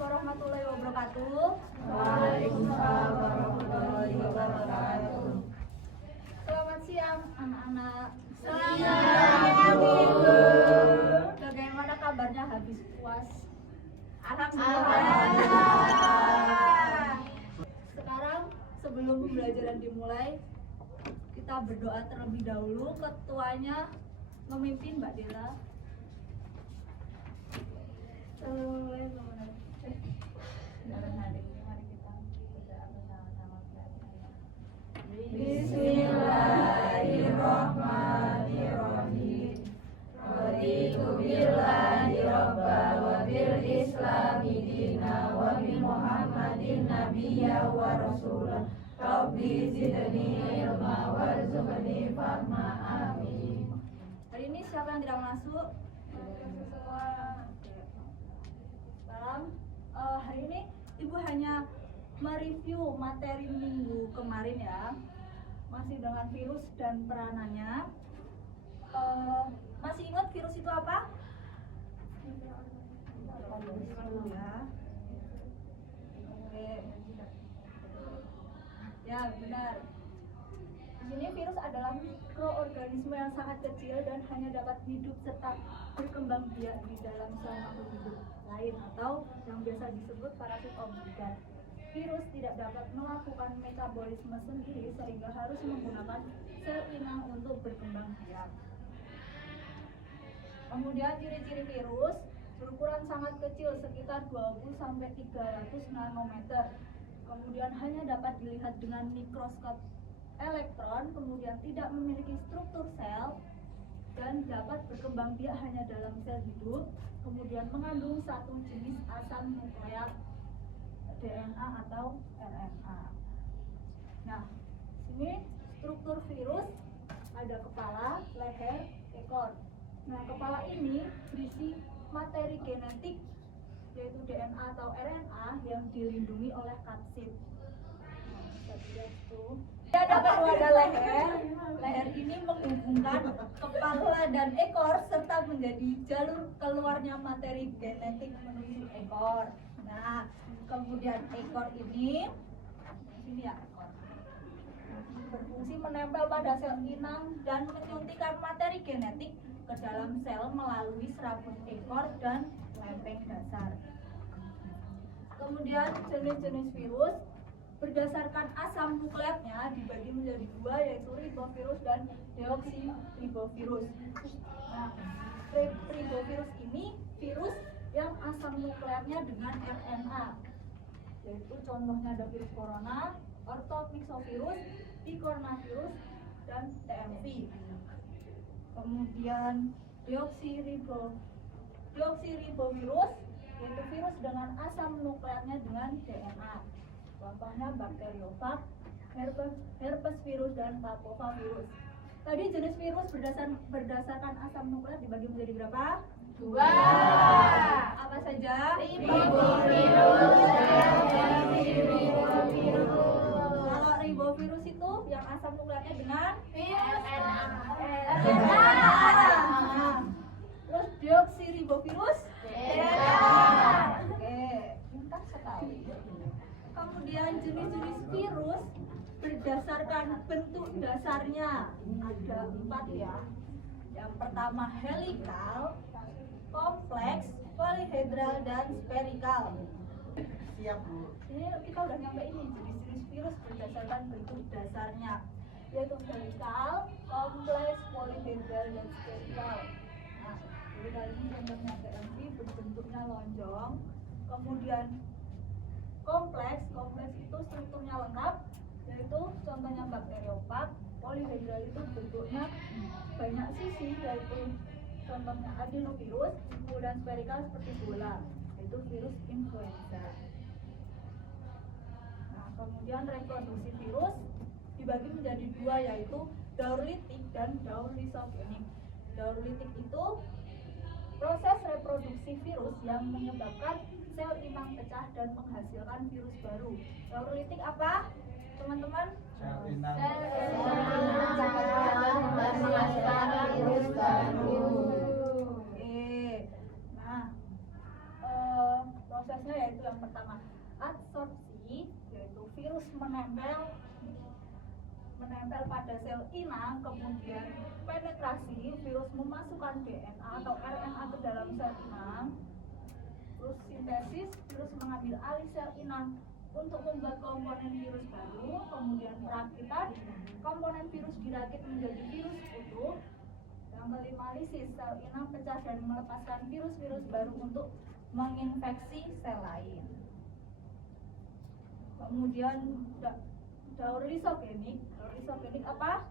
warahmatullahi wabarakatuh. Waalaikumsalam warahmatullahi wabarakatuh. Selamat siang anak-anak. Siang, Ibu. Bagaimana kabarnya habis puas? Alhamdulillah. Sekarang sebelum pembelajaran dimulai, kita berdoa terlebih dahulu. Ketuanya memimpin Mbak Dela. Bismillahirrahmanirrahim. Raditu billahi robba wa bil islami dina wa bi Muhammadin nabiyya wa rasulah. Rabbi zidni ilma warzuqni fahma. Amin. Hari ini siapa yang tidak masuk? Salam. Hari ini Ibu hanya mereview materi minggu kemarin ya, masih dengan virus dan peranannya. Masih ingat virus itu apa? Ya. Oke. Ya, benar. Di sini virus adalah mikroorganisme yang sangat kecil dan hanya dapat hidup serta berkembang biak di dalam sel makhluk hidup lain atau yang biasa disebut parasit obligat. Virus tidak dapat melakukan metabolisme sendiri sehingga harus menggunakan sel inang untuk berkembang biak. Kemudian ciri-ciri virus berukuran sangat kecil sekitar 20 sampai 300 nanometer. Kemudian hanya dapat dilihat dengan mikroskop elektron, kemudian tidak memiliki struktur sel dan dapat berkembang biak hanya dalam sel hidup. Kemudian mengandung satu jenis asam nukleat DNA atau RNA. Nah, sini struktur virus ada kepala, leher, ekor. Nah, kepala ini berisi materi genetik yaitu DNA atau RNA yang dilindungi oleh kapsid. Nah, bisa dilihat tuh. Ada kedua ada leher. Leher ini menghubungkan kepala dan ekor serta menjadi jalur keluarnya materi genetik menuju ekor. Nah, kemudian ekor ini ya ekor berfungsi menempel pada sel inang dan menyuntikkan materi genetik ke dalam sel melalui serabut ekor dan lempeng dasar. Kemudian jenis-jenis virus berdasarkan asam nukleatnya dibagi menjadi dua, yaitu ribovirus dan deoksiribovirus. Nah, ribovirus ini virus yang asam nukleatnya dengan RNA, yaitu contohnya ada virus corona, orthomyxovirus, picornavirus, dan TMV. Kemudian deoksiribovirus yaitu virus dengan asam nukleatnya dengan DNA. Contohnya bakteriofag, herpes virus, dan papovavirus. Tadi jenis virus berdasarkan asam nukleat dibagi menjadi berapa? 2. Apa saja? Ribovirus dan deoksiribovirus. Kalau ribovirus itu yang asam nukleatnya dengan RNA. Terus deoksiribovirus? DNA. Oke, pintar sekali. Kemudian jenis-jenis virus berdasarkan bentuk dasarnya ada 4 ya. Yang pertama helikal, kompleks, polihedral, dan spherical. Siap, Bu. Ini kita udah nyampe ini jenis-jenis virus berdasarkan bentuk dasarnya, yaitu helikal, kompleks, polihedral, dan spherical. Nah, jadi kali ini contohnya TMV berbentuknya lonjong. Kemudian kompleks itu strukturnya lengkap, yaitu contohnya bakteriofag. Polihedral itu bentuknya banyak sisi, yaitu contohnya adenovirus. Kemudian spherical seperti bola, yaitu virus influenza. Nah, kemudian reproduksi virus dibagi menjadi 2, yaitu dauritik dan daurisogenik. Dauritik itu proses reproduksi virus yang menyebabkan sel inang pecah dan menghasilkan virus baru. Dauritik apa, teman-teman? Sel inang. Dan menghasilkan virus baru. Oke. Nah, prosesnya yaitu yang menempel pada sel inang, kemudian penetrasi, virus memasukkan DNA atau RNA ke dalam sel inang, terus sintesis, virus mengambil alih sel inang untuk membuat komponen virus baru, kemudian perakitan, komponen virus dirakit menjadi virus utuh. Yang kelima, lisis, sel inang pecah dan melepaskan virus-virus baru untuk menginfeksi sel lain. Kemudian daur lisogenik apa?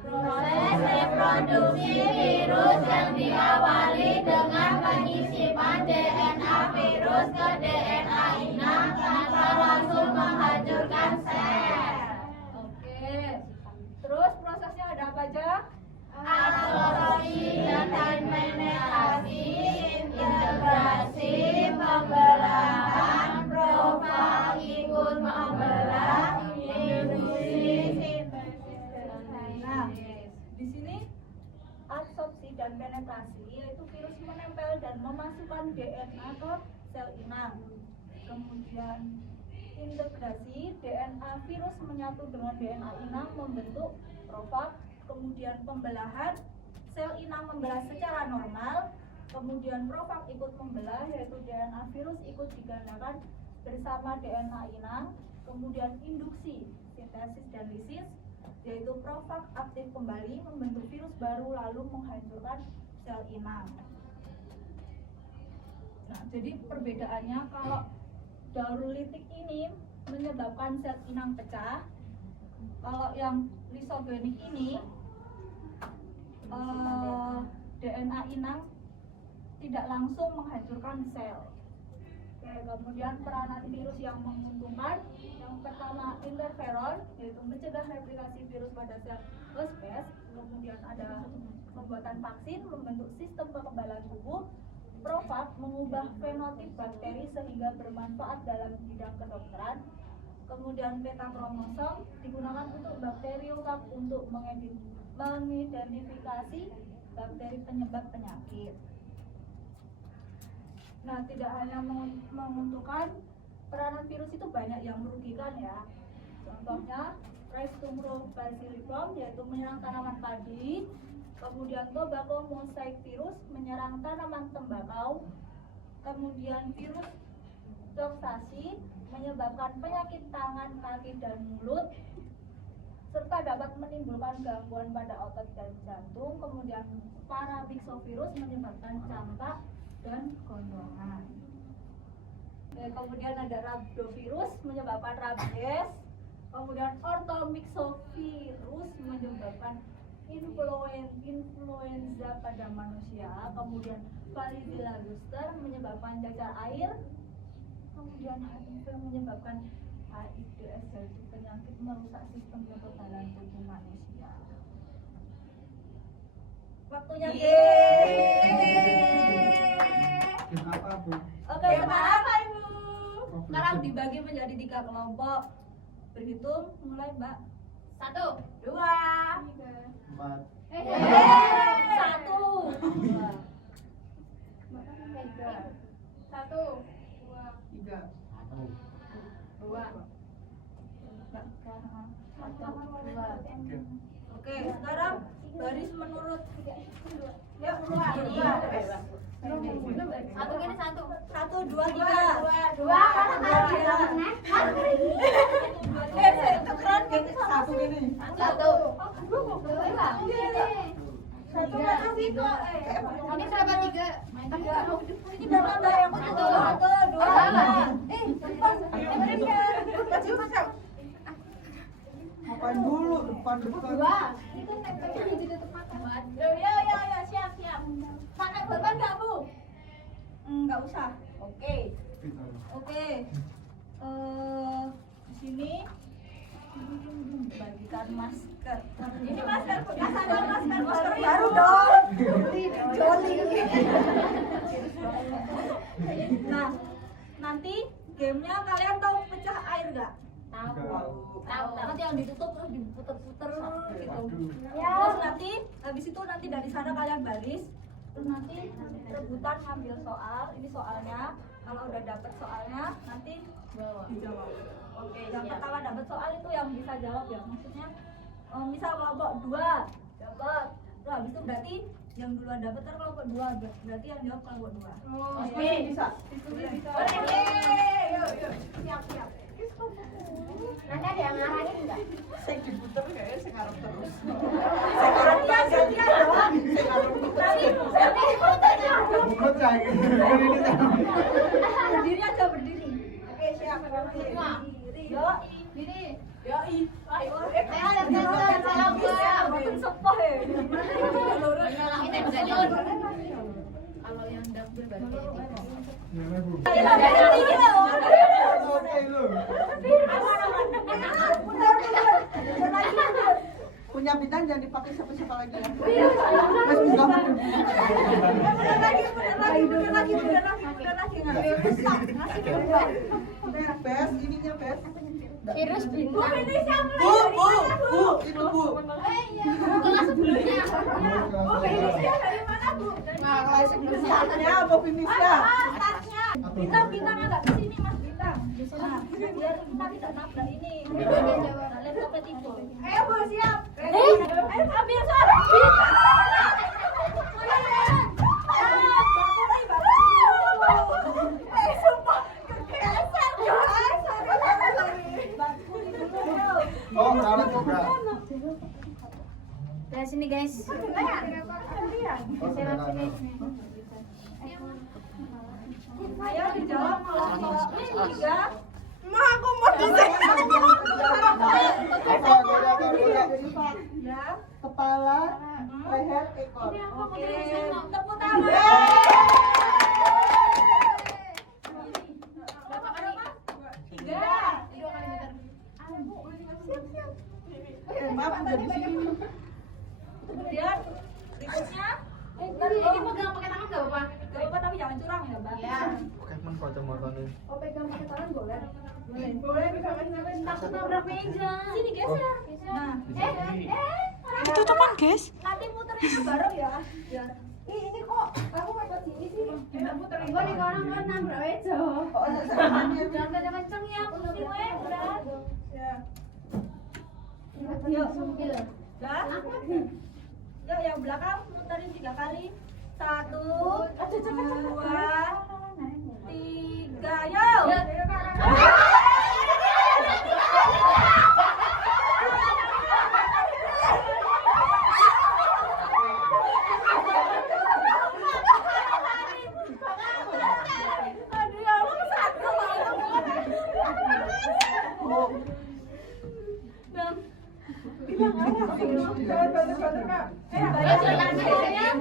Proses reproduksi virus yang diawali dengan penyisipan DNA virus ke DNA inang tanpa langsung menghancurkan sel. Oke. Terus prosesnya ada apa aja? Absorpsi dan penetrasi, integrasi, pembelahan, profag ikut membelah, induksi, sintesis, dan Nah, lain-lain. di sini absorpsi dan penetrasi yaitu virus menempel dan memasukkan DNA ke sel inang. Kemudian integrasi, DNA virus menyatu dengan DNA inang membentuk profag. Kemudian pembelahan, sel inang membelah secara normal. Kemudian profag ikut membelah, yaitu DNA virus ikut digandakan bersama DNA inang. Kemudian induksi, sintesis dan lisis, yaitu profag aktif kembali membentuk virus baru lalu menghancurkan sel inang. Nah, jadi perbedaannya kalau daur litik ini menyebabkan sel inang pecah, kalau yang lisogenik ini DNA inang tidak langsung menghancurkan sel. Oke, kemudian peranan virus yang menguntungkan, yang pertama interferon, yaitu mencegah replikasi virus pada sel hospes. Kemudian ada pembuatan vaksin, membentuk sistem kekebalan tubuh. Profag mengubah fenotip bakteri sehingga bermanfaat dalam bidang kedokteran. Kemudian beta kromosom digunakan untuk bakteriofag untuk mengidentifikasi bakteri penyebab penyakit. Nah, tidak hanya menguntungkan, peranan virus itu banyak yang merugikan ya. Contohnya Rhizostoma basilicum, yaitu menyerang tanaman padi. Kemudian tobacco mosaic virus menyerang tanaman tembakau. Kemudian virus doxasi menyebabkan penyakit tangan, kaki, dan mulut, serta dapat menimbulkan gangguan pada otot dan jantung. Kemudian paramyxovirus menyebabkan campak dan gondongan. Kemudian ada rhabdovirus menyebabkan rabies. Kemudian orthomyxovirus menyebabkan influenza pada manusia. Kemudian varicella zoster menyebabkan cacar air. Kemudian HIV menyebabkan AIDS, yaitu penyakit merusak sistem kekebalan tubuh manusia. Waktunya Game apa, Bu? Oke, sekarang apa Ibu? Sekarang dibagi menjadi 3 kelompok. Berhitung, mulai Mbak. 1, 2, 4. 1. 1, 3. 2. Oke, sekarang baris menurut. Ya, keluar. 1 gini 1. 1, 2, 3. 2. Tukeran gitu. Satu ini. 1. Satu lagi gitu. Ini berapa 3? Ini berapa Mbak? Yang satu, 2. Ngapain dulu depan. 2. Itu tempelnya di tutup mata. Ya, siap. Pakai beban nggak Bu? Nggak usah. Oke. Di sini bagikan masker. Ini masker bekas ada masker baru dong. Joli. Nah, nanti gamenya kalian tahu pecah air nggak? Tahu. Nanti yang ditutup terus diputer-puter gitu. Ya. Terus nanti habis itu dari sana kalian baris. Terus nanti rebutan ngambil soal. Ini soalnya Kalau udah dapet soalnya nanti dijawab. Oke, Yang siap. pertama dapet soal itu yang bisa jawab ya. Maksudnya misal kelompok 2 dapat. Terus habis itu berarti yang duluan dapet terus kelompok 2 berarti yang jawab kelompok 2. Oke. Bisa. Siap. Nanti ada yang ngarahin enggak? Saya diputer kayaknya sekarang terus. Sekarang dia doang. Bukut saya ini Berdiri aja berdiri. Oke, siap. Semua. Berdiri. Yo. Diri. Yoi. Ayo. Ayo, Makin sepah ya. kita bisa jalan. Kalau yang dapur baru Oke lu. Punya bintang jangan dipakai siapa-siapa lagi ya. Mas buka. Bes, ininya bes. virus bintang. Bu, itu bu. Kelas sebelumnya. Nah, kelas sebelumnya apa finishnya? Bintang agak ke sini Mas Bintang. Nah, biar kita tidak nabrak ini. Nah, laptopnya tidur. Ayo Bu, siap. Ayo ambil soal. Oh, alat juga. Dari sini guys. Oh, sederhana. Ayo dijawab kelompok 3. Ya. Kepala, leher, ekor. Oke, tepuk tangan. Maaf, udah di sini. Kemudian berikutnya Ini pegang pakai tangan enggak, Bapak? gak apa tapi jangan curang ya Mbak. Iya. Kapan kacamatanya? Oh pegang pakai tangan boleh? Boleh takut nabrak meja. Sini geser. Nah, Itu teman guys. nanti muternya bareng ya. Biar. Ini kok kamu mepet sini sih? Muter Gua di kono kan nabrak meja. Jangan kenceng-kenceng ya, pusing we, udah. Yuk, udah. Yuk, yang belakang muterin 3 kali. 1, 2, 3, yuk.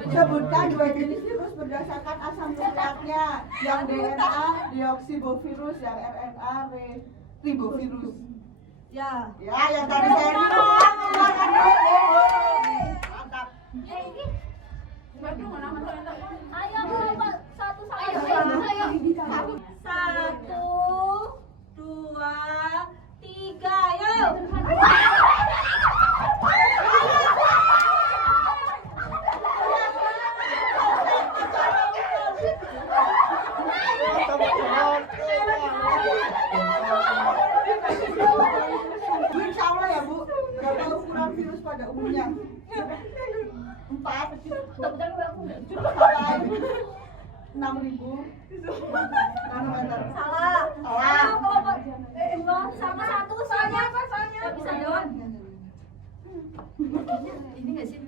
Sebutkan 2 jenis virus berdasarkan asam nukleatnya. Yang DNA, deoksibovirus, yang RNA, ribovirus. Ya. Ya, yang tadi saya bilang. Mantap. Ayo kelompok 1 sama 2. 1, 2, 3, yuk. Bu, insya Allah ya Bu, berapa ukuran virus pada umumnya? 4 sampai 6.000 nanometer. Salah. Salah. Ayo kelompok 2 sama 1 soalnya apa soalnya? Bisa jawab. Ini enggak sih?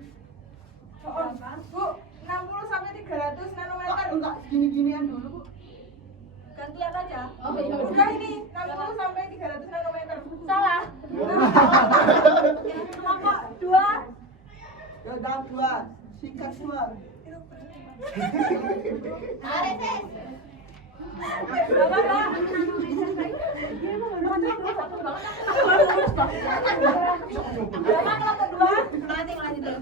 Bu, 60 sampai 300 nanometer. Enggak, gini-ginian dulu Bu. Gantian aja. Oh, iya. Udah ini 60 sampai 300 nanometer. Salah. Kelompok 2. Ya udah 2, sikat semua. Berapa, Pak? Berapa kelompok 2? Melatih dulu.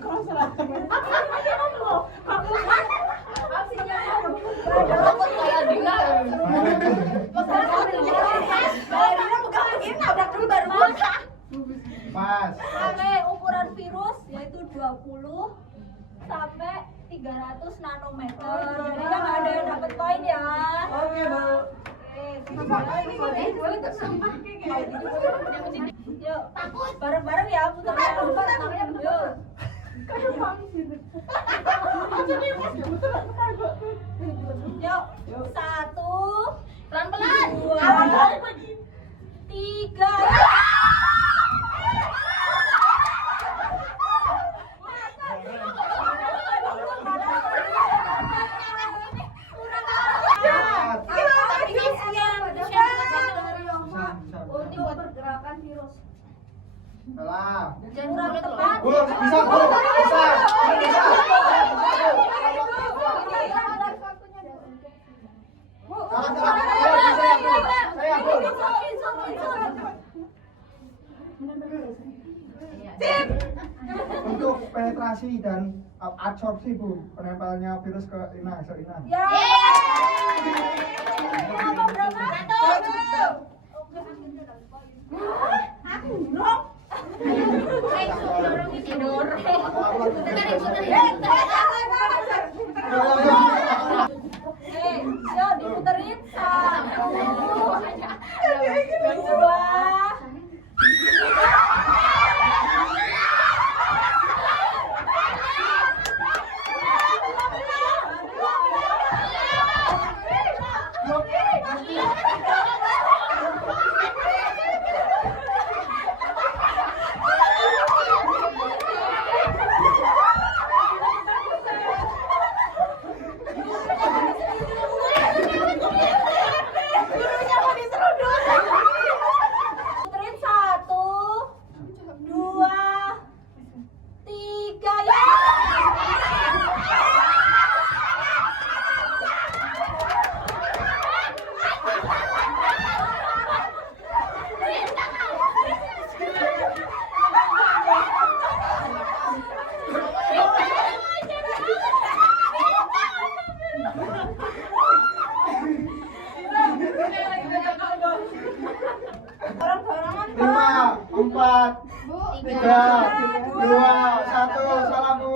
Takut kayak Dila. Pas. Sampai ukuran virus yaitu 20 sampai 300 nanometer. Jadi kan nggak ada yang dapat poin ya. Oke. Bu. Boleh tuh sampah kayak gitu. Yuk, bareng-bareng ya putarnya. Yuk. Yuk, 1, Pelan-pelan. 2, 3. Untuk pergerakan virus. Salah. Kurang tepat. Bu, bisa Bu, bisa. Saya Bu. Untuk penetrasi dan absorpsi Bu, penempelnya virus ke inang, ke inang. Ya. Berapa? Tidur. Yuk diputerin 1, 2. Puterin 1, 2, 3 ya. Bareng-barengan, 5, 4, 3, 2, 1, salam Bu.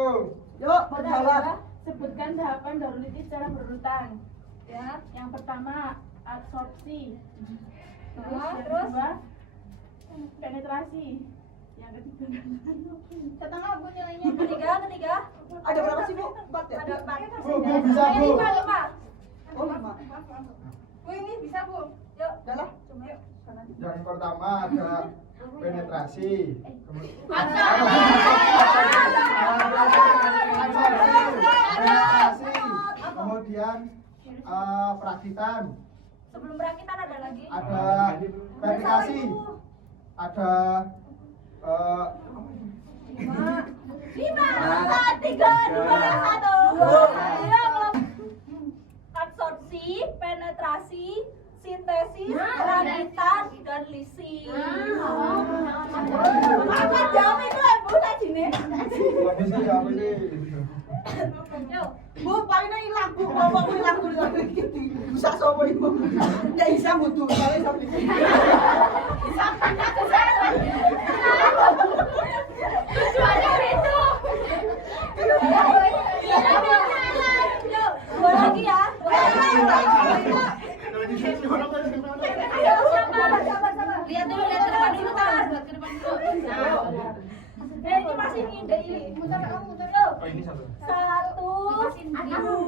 Yuk, berjawab. Sebutkan tahapan darulitis secara berurutan. ya. Yang pertama absorpsi, Terus kedua penetrasi, yang ketiga Setengah Bu nilainya. ketiga. Ada berapa sih, Bu? 4 ya? Ada 4. Bu, bisa Bu. 5. Oh, 5. Bu ini bisa Bu. Yuk. Udah lah. Cuma yuk. Yang pertama ada penetrasi, kemudian perakitan, Sebelum perakitan ada lagi. ada verifikasi, ada 5, 4, 3, 2, 1. Absorpsi, penetrasi, sintesis, perakitan, dan leasing. Apa jawab itu Bu tadi nih? apa sih? Yuk. Bu, paling hilang Bu, ngomong hilang Bu lagi gitu. Bisa sopo Ibu. Ya bisa butuh, paling sampai. Tujuannya itu. Yuk, 2 lagi ya. Sabar. Lihat dulu, lihat ke depan dulu kan. Buat ke depan dulu. Nah. Ini masih ngide ini. Muter kamu, muter. Yuk. Oh ini satu. 1, 2, 3.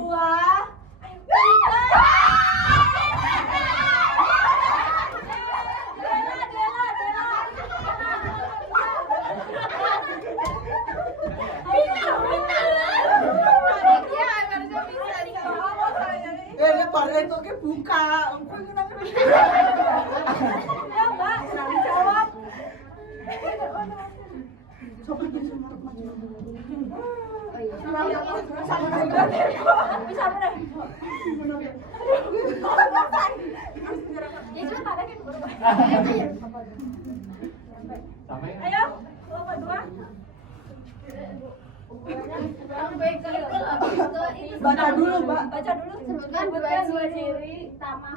Ini paling itu ke buka. Ya Mbak, berani jawab. Sopo iki sing marep maju. Bisa deh. Ya cuma ada gitu. Ayo, lomba 2. Baca dulu, Mbak. Baca dulu. Sebutkan dua ciri utama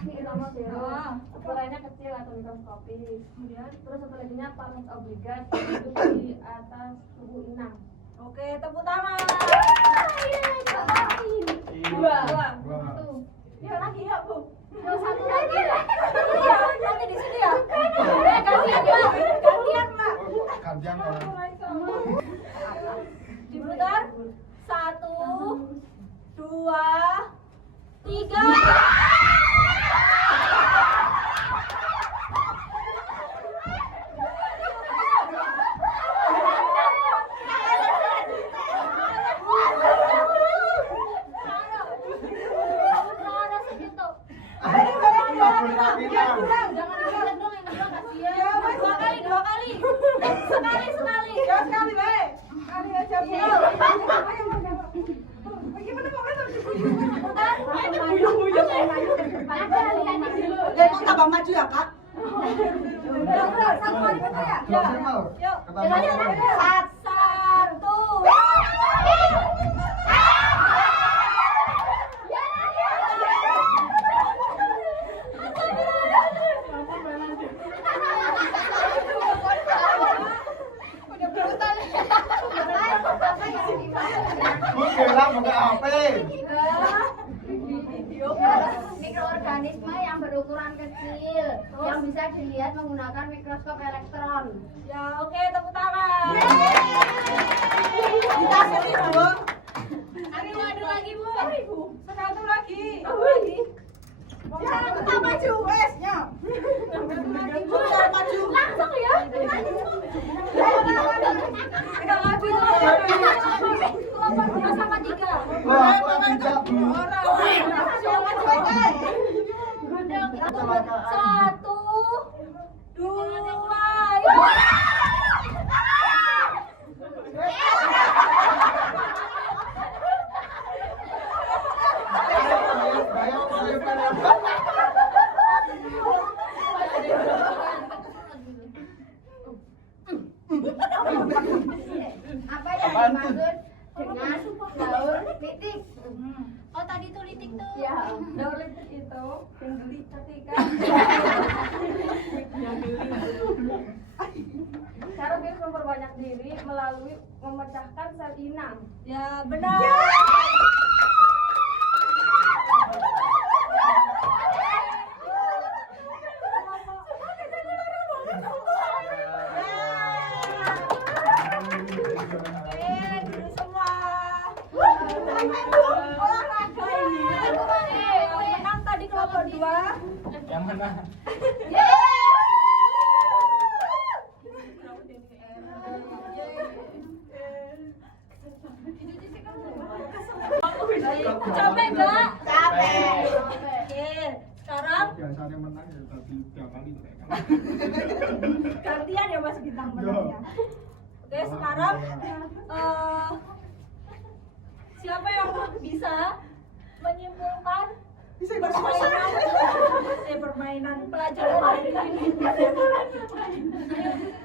Ah. ukurannya kecil atau mikroskopis. Kemudian, Terus satu laginya parut obligat itu di atas tubuh inang. oke, tepuk tangan. Dua. Dua. Dua. Ada lagi ya, Bu? Yang satu lagi. Iya, nanti di sini ya. Gantian, Mbak. Gantian, Mbak. Oh, gantian orang. Diputar. 1, 2, 3. Jangan lagi lah. Jangan dibuat dong, yang kedua kasihan. Dua kali. Sekali. Ya sekali baik. Kali aja Bu. Iya. Bagaimana kok kan harus Diputar. Ada lihat dulu. kok tambah maju ya kak? Udah, satu kali putar ya? Jelasin mal. Yuk. Ketambah mal. 1. Gue bilang pakai HP. Mikroorganisme yang berukuran kecil yang bisa dilihat menggunakan mikroskop elektron. Ya, oke, tepuk tangan. Kita sini Bu. Adu lagi, Bu. Satu lagi. Lagi. Ya, kita maju wesnya. Bu, jangan maju. Langsung ya. Enggak maju. Kelompok 2 sama 3. Wah, kok tidak Bu? Jangan maju aja. 1, 2, yuk. Apa yang dimaksud dengan daur titik? Oh, tadi tuh litik tuh. Ya. Daur litik itu yang geli ketika Cara virus memperbanyak diri melalui memecahkan sel inang. ya benar. Guru semua. Olahraga ini. Yang menang tadi kelompok 2. Yang mana? Capek enggak? Capek. Oke, sekarang Biasanya menang ya tadi tiap kali mereka. gantian ya Mas Bintang menangnya. Oke, sekarang siapa yang bisa menyimpulkan permainan pelajaran hari ini?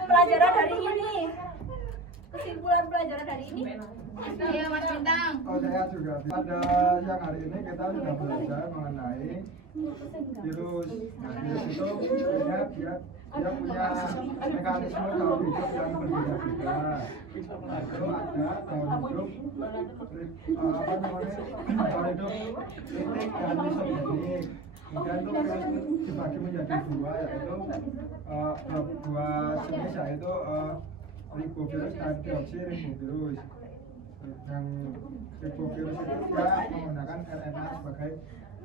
Pelajaran hari ini. Kesimpulan pelajaran hari ini? Iya, Mas Bintang. Oh, saya juga ada yang hari ini kita sudah belajar mengenai virus. Nah, virus itu punya dia punya mekanisme daur hidup yang berbeda-beda. Itu ada daur hidup apa namanya daur hidup litik dan isotonik. Kemudian itu virus dibagi menjadi dua, yaitu dua jenis, yaitu ribovirus dan deoksiribovirus. Yang ribovirus itu dia menggunakan RNA sebagai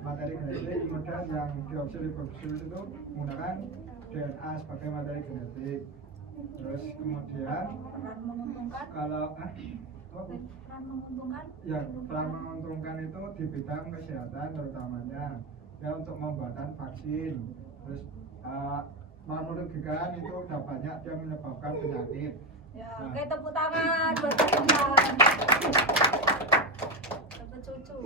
materi genetik, kemudian yang deoksiribovirus itu menggunakan DNA sebagai materi genetik. Terus kemudian Peran menguntungkan? kalau Peran menguntungkan? ya peran menguntungkan itu di bidang kesehatan terutamanya ya untuk pembuatan vaksin. Terus merugikan itu dampaknya dia menyebabkan penyakit. Ya, oke, tepuk tangan buat Bintang. Dapat cucu.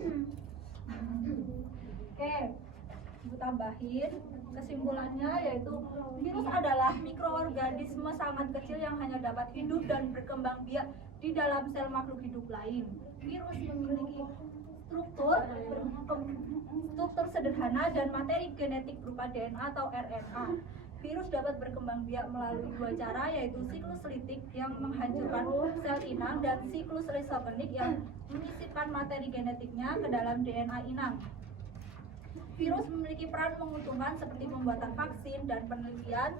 Oke, ibu tambahin kesimpulannya yaitu virus adalah mikroorganisme sangat kecil yang hanya dapat hidup dan berkembang biak di dalam sel makhluk hidup lain. Virus memiliki struktur sederhana dan materi genetik berupa DNA atau RNA. Virus dapat berkembang biak melalui dua cara, yaitu siklus litik yang menghancurkan sel inang dan siklus lisogenik yang menyisipkan materi genetiknya ke dalam DNA inang. virus memiliki peran menguntungkan seperti pembuatan vaksin dan penelitian,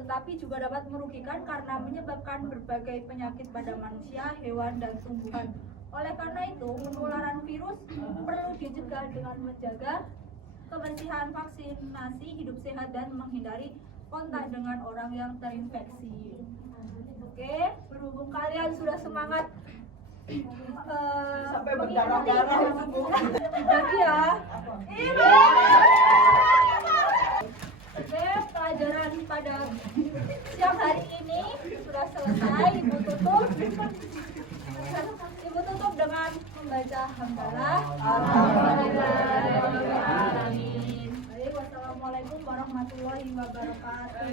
tetapi juga dapat merugikan karena menyebabkan berbagai penyakit pada manusia, hewan, dan tumbuhan. Oleh karena itu, penularan virus perlu dicegah dengan menjaga kebersihan, vaksinasi, hidup sehat, dan menghindari kontak dengan orang yang terinfeksi. Oke, berhubung kalian sudah semangat Sampai berdarah-darah. jadi ya, oke, pelajaran pada siang hari ini sudah selesai. Ibu tutup dengan membaca hamdalah. Alhamdulillahirobbilalamin. Baik, wassalamualaikum warahmatullahi wabarakatuh.